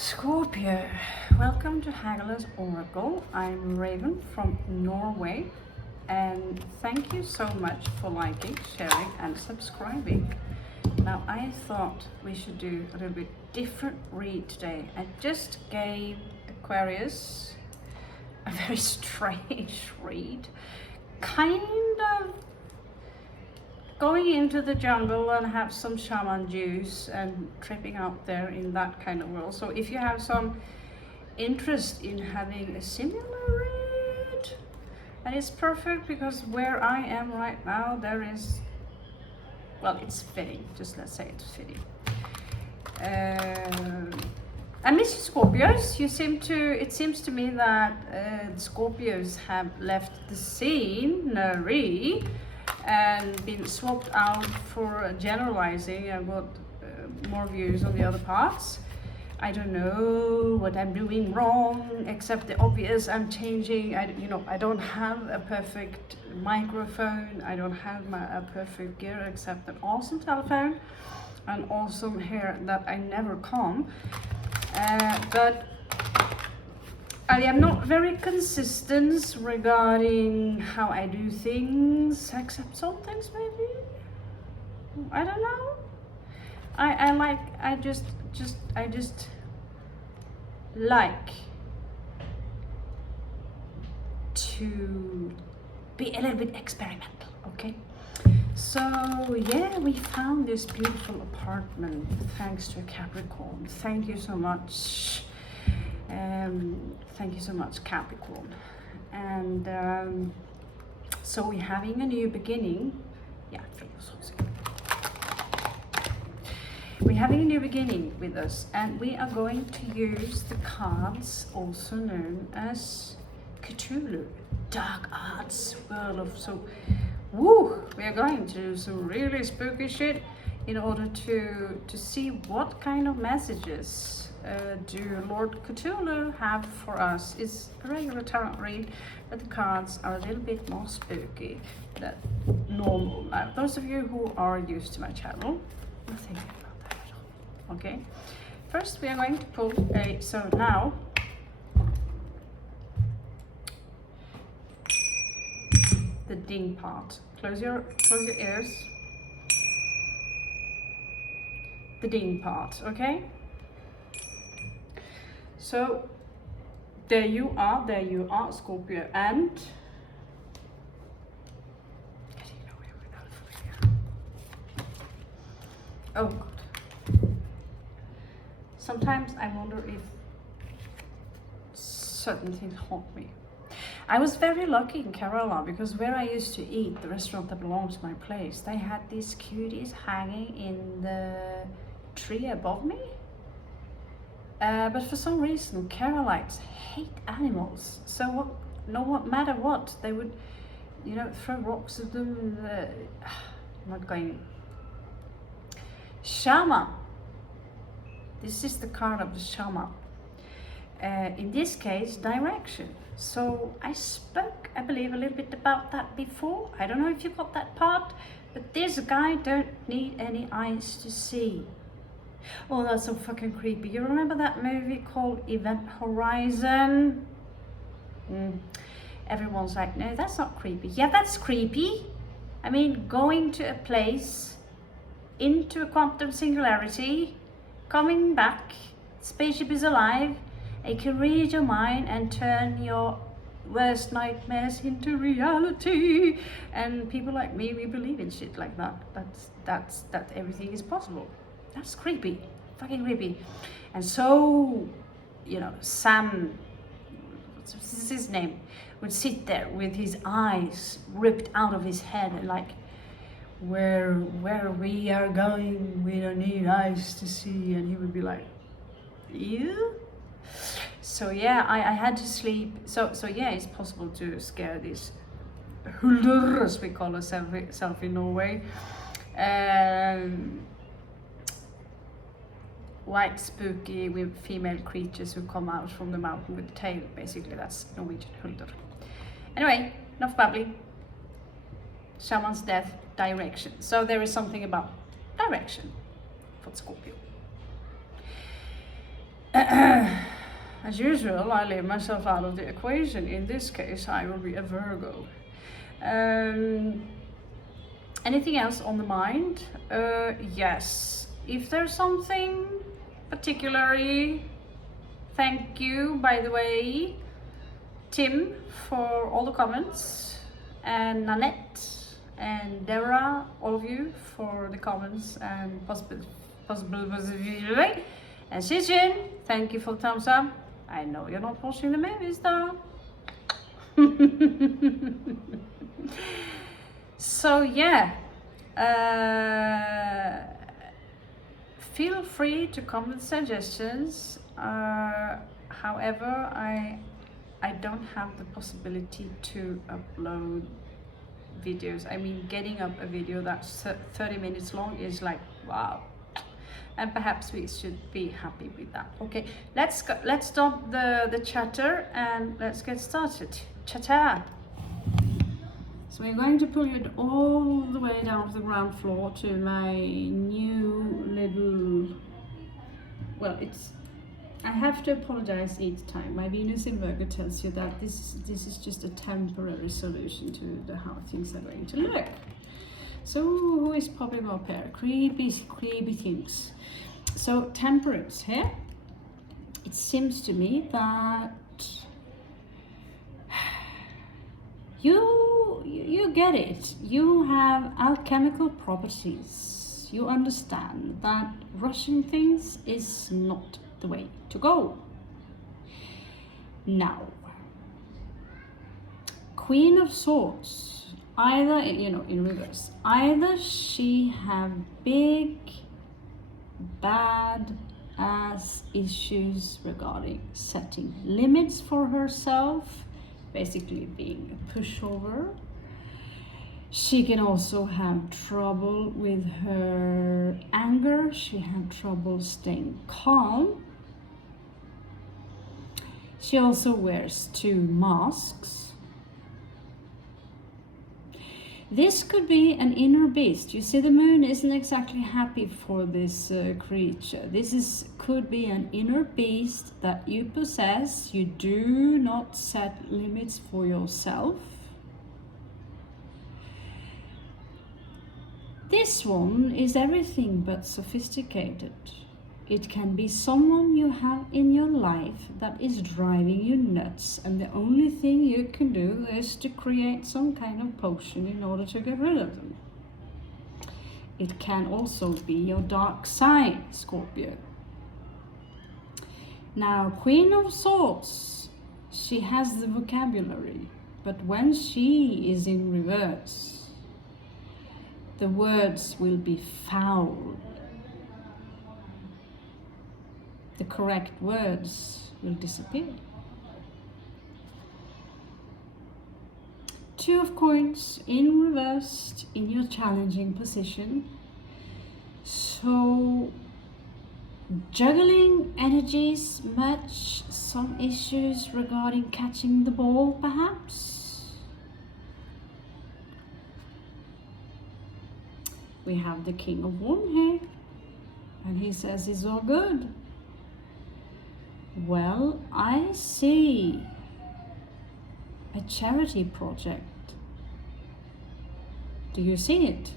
Scorpio, welcome to Hagel's Oracle. I'm Raven from Norway, and thank you so much for liking, sharing, and subscribing. Now, I thought we should do a little bit different read today. I just gave Aquarius a very strange read, kind of going into the jungle and have some shaman juice and tripping out there in that kind of world. So if you have some interest in having a similar read, and it's perfect because where I am right now, there is, well, it's fitting, just let's say it's fitting. I miss you, Scorpios. It seems to me that the Scorpios have left the scenery and been swapped out for generalizing and got more views on the other parts. I don't know what I'm doing wrong, except the obvious. I'm changing. I don't have a perfect microphone. I don't have a perfect gear except an awesome telephone and awesome hair that I never comb. But I am not very consistent regarding how I do things, except some things maybe. I don't know. I just like to be a little bit experimental, okay? So yeah, we found this beautiful apartment thanks to a Capricorn. Thank you so much. Thank you so much, Capricorn. And so we're having a new beginning. Yeah, we're having a new beginning with us, and we are going to use the cards also known as Cthulhu, Dark Arts World of. So, woo! We are going to do some really spooky shit in order to see what kind of messages do Lord Cthulhu have for us. It's a regular tarot read, but the cards are a little bit more spooky than normal. Now, those of you who are used to my channel, nothing about that at all. Okay, first we are going to pull a. So now, the ding part. Close your ears. The ding part. Okay. So there you are, Scorpio, and oh God. Sometimes I wonder if certain things haunt me. I was very lucky in Kerala because where I used to eat, the restaurant that belongs to my place, they had these cuties hanging in the tree above me. But for some reason, Keralites hate animals. So no matter what, they would, throw rocks at them. I'm not going. Shaman. This is the card of the shaman. In this case, direction. So I spoke, I believe, a little bit about that before. I don't know if you got that part, but this guy don't need any eyes to see. Oh, that's so fucking creepy. You remember that movie called Event Horizon? Everyone's like, no, that's not creepy. Yeah, that's creepy. I mean, going to a place, into a quantum singularity, coming back, spaceship is alive, it can read your mind and turn your worst nightmares into reality. And people like me, we believe in shit like that. That everything is possible. That's creepy, fucking creepy. And so, Sam, what's his name, would sit there with his eyes ripped out of his head and like, where we are going, we don't need eyes to see. And he would be like, ew. So yeah, I had to sleep. So yeah, it's possible to scare these hulder, as we call ourselves in Norway. White spooky with female creatures who come out from the mountain with the tail. Basically, that's Norwegian hulder. Anyway, enough babbling. Shaman's death, direction. So there is something about direction for Scorpio. as usual, I leave myself out of the equation. In this case, I will be a Virgo. Anything else on the mind? Yes. If there's something particularly, thank you, by the way, Tim, for all the comments, and Nanette, and Deborah, all of you for the comments and possible, and Shijin, thank you for the thumbs up. I know you're not watching the movies though. So yeah, feel free to comment suggestions. However, I don't have the possibility to upload videos. I mean, getting up a video that's 30 minutes long is like, wow. And perhaps we should be happy with that. Okay, let's stop the chatter and let's get started. Chatter. So we're going to pull it all the way down to the ground floor to my new little, well, I have to apologize each time. My Venus in Virgo tells you that this is just a temporary solution to how things are going to look. So who is popping up here? Creepy things. So temperance here. It seems to me that you get it. You have alchemical properties. You understand that rushing things is not the way to go. Now, Queen of Swords, either, in reverse, either she have big bad ass issues regarding setting limits for herself, basically being a pushover. She can also have trouble with her anger. She have trouble staying calm. She also wears 2 masks. This could be an inner beast. You see, the moon isn't exactly happy for this creature. Could be an inner beast that you possess. You do not set limits for yourself. This one is everything but sophisticated. It can be someone you have in your life that is driving you nuts, and the only thing you can do is to create some kind of potion in order to get rid of them. It can also be your dark side, Scorpio. Now, Queen of Swords, she has the vocabulary, but when she is in reverse, the words will be foul. The correct words will disappear. 2 of Coins in reverse in your challenging position. So juggling energies match some issues regarding catching the ball, perhaps. We have the King of Wands here, and he says it's all good. Well, I see a charity project. Do you see it?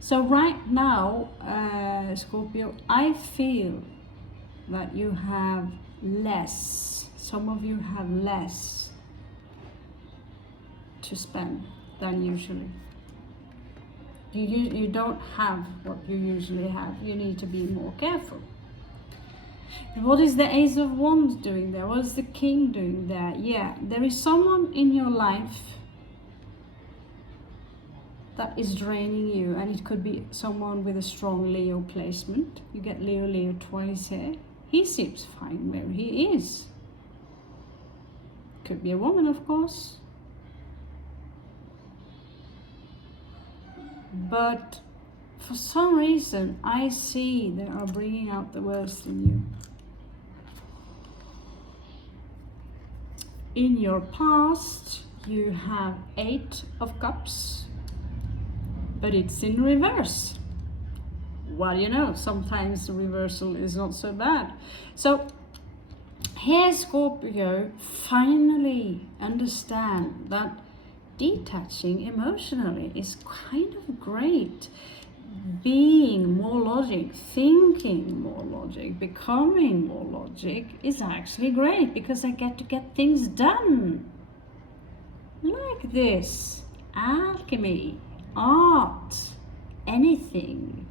So right now, Scorpio, I feel that you have less, some of you have less to spend than usually. You don't have what you usually have. You need to be more careful. And what is the Ace of Wands doing there? What is the King doing there? Yeah, there is someone in your life that is draining you, and it could be someone with a strong Leo placement. You get Leo twice here. He seems fine where he is. Could be a woman, of course. But for some reason, I see they are bringing out the worst in you. In your past, you have 8 of Cups, but it's in reverse. well, you know, sometimes the reversal is not so bad. So here Scorpio finally understand that detaching emotionally is kind of great. Being more logic, thinking more logic, becoming more logic is actually great because I get to get things done. Like this, alchemy, art, anything.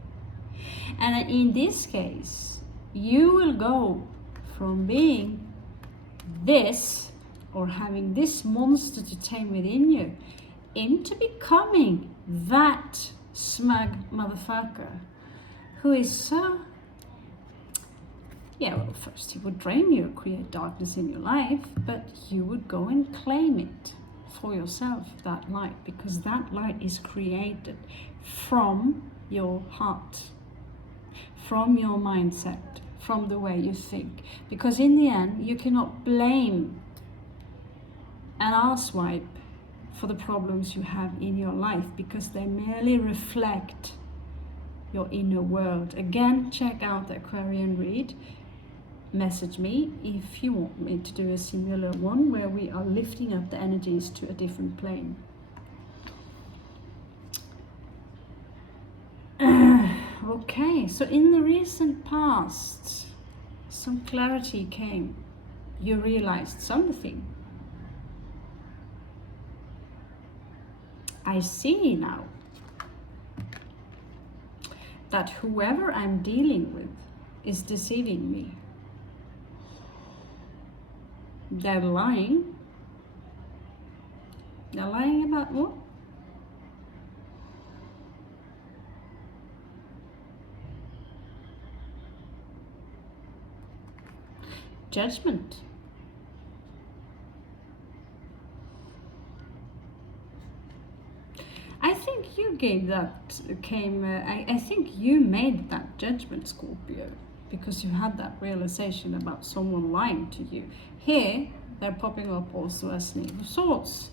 And in this case, you will go from being this, or having this monster to tame within you, into becoming that smug motherfucker who is so, yeah, well, first he would drain you, create darkness in your life, but you would go and claim it for yourself, that light, because that light is created from your heart, from your mindset, from the way you think. Because in the end, you cannot blame an asswipe for the problems you have in your life, because they merely reflect your inner world. Again, check out the Aquarian read. Message me if you want me to do a similar one where we are lifting up the energies to a different plane. Okay, so in the recent past, some clarity came. You realized something. I see now that whoever I'm dealing with is deceiving me. They're lying. They're lying about what? Judgment. I think you gave that, I think you made that judgment, Scorpio, because you had that realization about someone lying to you. Here, they're popping up also as Knave of Swords,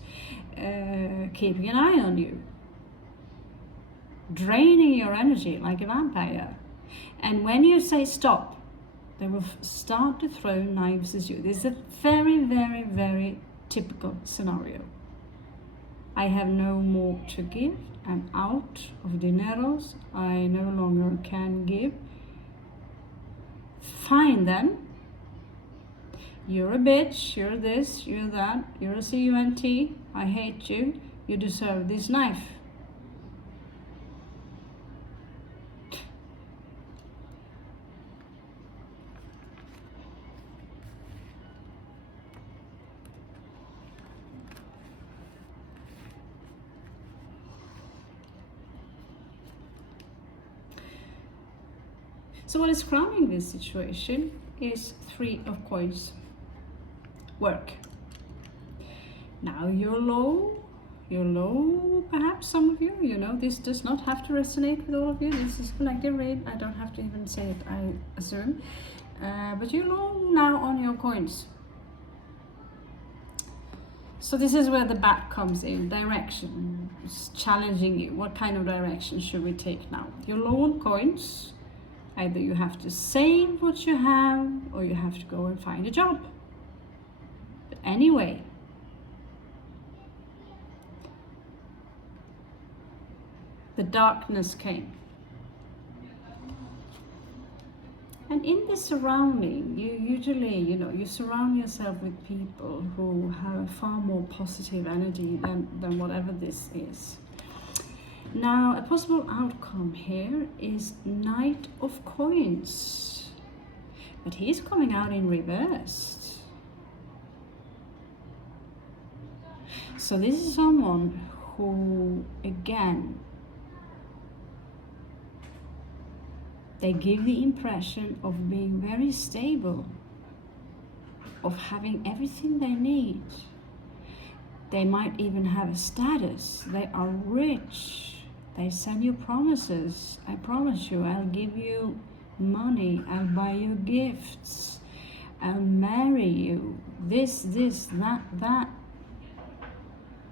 keeping an eye on you, draining your energy like a vampire. And when you say stop, they will start to throw knives at you. This is a very, very, very typical scenario. I have no more to give. I'm out of dineros. I no longer can give. Fine then. You're a bitch. You're this. You're that. You're a cunt. I hate you. You deserve this knife. So what is crowning this situation is 3 of coins. Work. Now you're low, perhaps some of you, you know, this does not have to resonate with all of you. This is collective read. I don't have to even say it, I assume. But you're low now on your coins. So this is where the bat comes in, direction, it's challenging you. What kind of direction should we take now? You're low on coins. Either you have to save what you have, or you have to go and find a job. But anyway, the darkness came. And in the surrounding, you usually, you know, you surround yourself with people who have far more positive energy than whatever this is. Now, a possible outcome here is Knight of Coins, but he's coming out in reverse. So this is someone who, again, they give the impression of being very stable, of having everything they need. They might even have a status. They are rich. They send you promises. I promise you, I'll give you money. I'll buy you gifts. I'll marry you. This, that.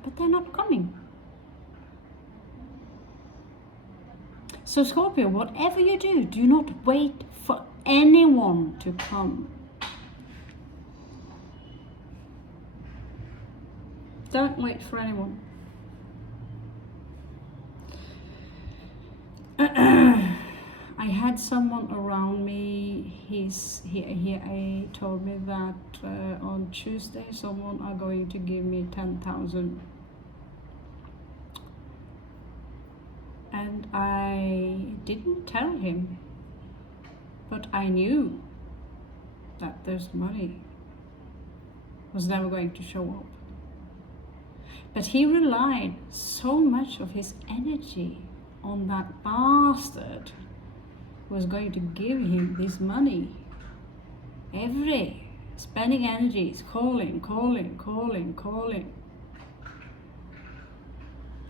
But they're not coming. So Scorpio, whatever you do, do not wait for anyone to come. Don't wait for anyone. I had someone around me, he told me that on Tuesday someone are going to give me 10,000. And I didn't tell him, but I knew that this money was never going to show up. But he relied so much of his energy on that bastard who was going to give him this money. Spending energies, calling.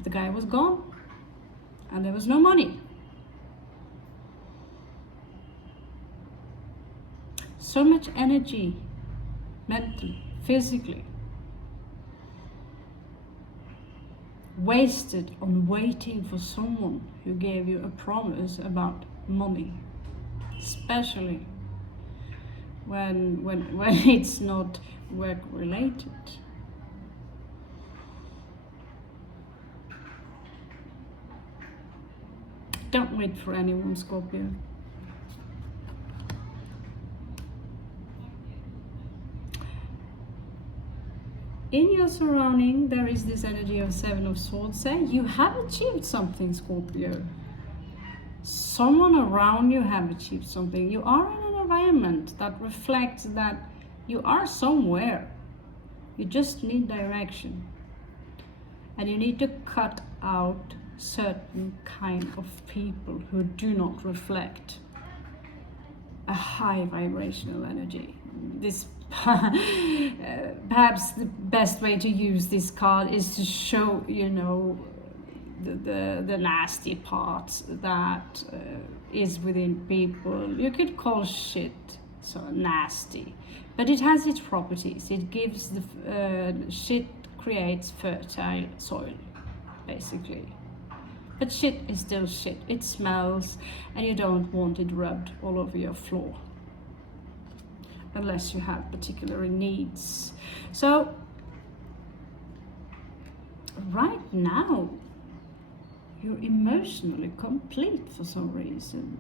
The guy was gone and there was no money. So much energy, mentally, physically, wasted on waiting for someone who gave you a promise about money, especially when it's not work related. Don't wait for anyone, Scorpio. In your surrounding, there is this energy of Seven of Swords saying you have achieved something, Scorpio. Someone around you have achieved something. You are in an environment that reflects that you are somewhere. You just need direction. And you need to cut out certain kind of people who do not reflect a high vibrational energy. This perhaps the best way to use this card is to show, you know, the nasty parts that is within people. You could call shit so nasty, but it has its properties. It gives the shit creates fertile soil, basically. But shit is still shit. It smells, and you don't want it rubbed all over your floor unless you have particular needs. So right now you're emotionally complete for some reason.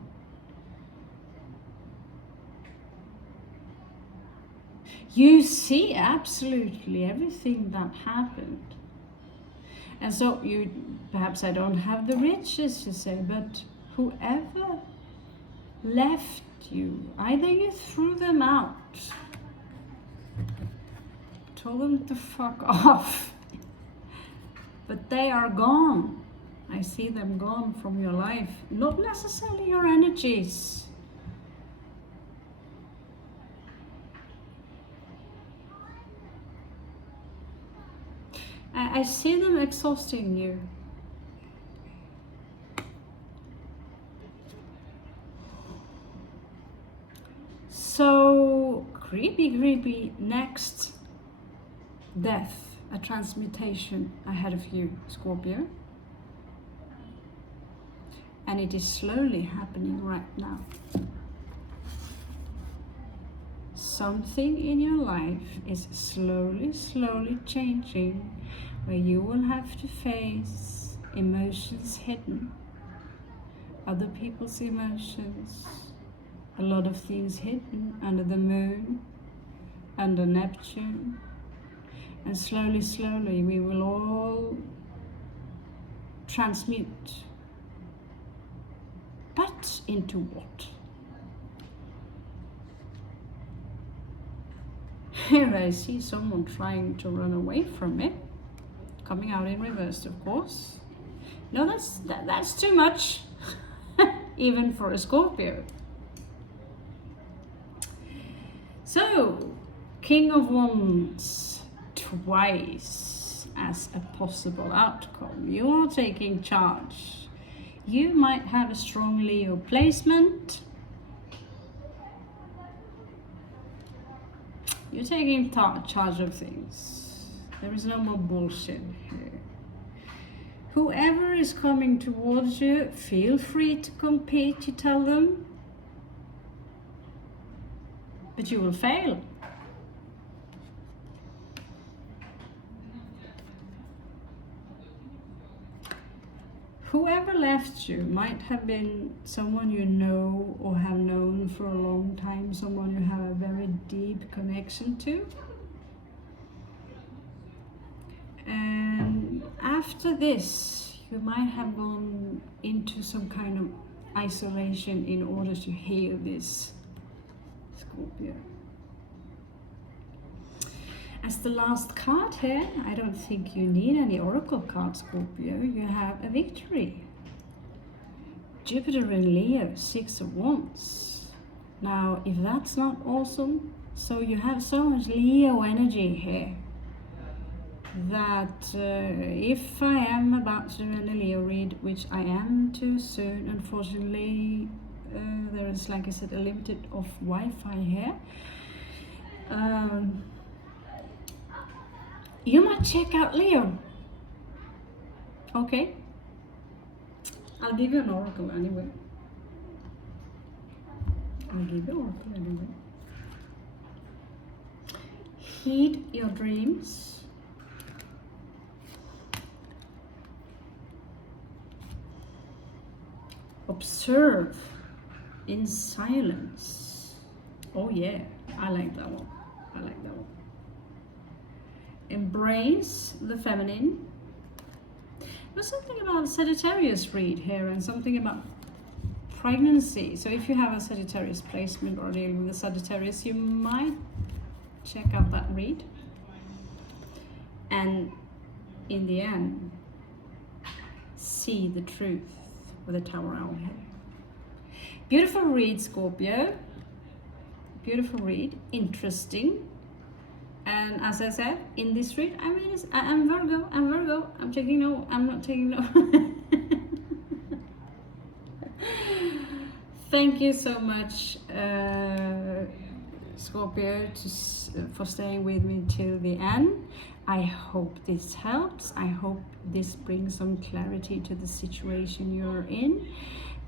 You see absolutely everything that happened. And so you, perhaps I don't have the riches, you say, but whoever left you, either you threw them out, told them to fuck off, but they are gone. I see them gone from your life, not necessarily your energies. I see them exhausting you. So creepy, next death, a transmutation ahead of you, Scorpio. And it is slowly happening right now. Something in your life is slowly changing, where you will have to face emotions hidden, other people's emotions, a lot of things hidden under the moon, under Neptune, and slowly we will all transmute. But into what? Here I see someone trying to run away from it, coming out in reverse, of course. No, that's too much, even for a Scorpio. So, King of Wands twice as a possible outcome. You are taking charge. You might have a strong Leo placement. You're taking charge of things. There is no more bullshit here. Whoever is coming towards you, feel free to compete, you tell them. But you will fail. Whoever left you might have been someone you know or have known for a long time, someone you have a very deep connection to. And after this, you might have gone into some kind of isolation in order to heal this, Scorpio. As the last card here, I don't think you need any oracle cards, Scorpio. You have a victory. Jupiter in Leo, 6 of Wands. Now, if that's not awesome, so you have so much Leo energy here that if I am about to do a Leo read, which I am too soon, unfortunately, there is, like I said, a limited of Wi-Fi here. You might check out Leo. Okay? I'll give you an oracle anyway. Heed your dreams. Observe in silence. Oh yeah, I like that one. Embrace the feminine. There's something about Sagittarius read here and something about pregnancy. So if you have a Sagittarius placement or dealing with a Sagittarius, you might check out that read. And in the end, see the truth with a Tower Owl here. Beautiful read, Scorpio. Beautiful read. Interesting. And as I said, in this read, I mean, I'm Virgo. I'm taking no. I'm not taking no. Thank you so much, Scorpio, for staying with me till the end. I hope this helps. I hope this brings some clarity to the situation you're in.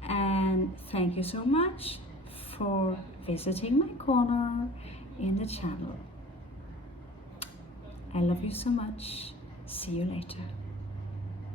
And thank you so much for visiting my corner in the channel. I love you so much. See you later.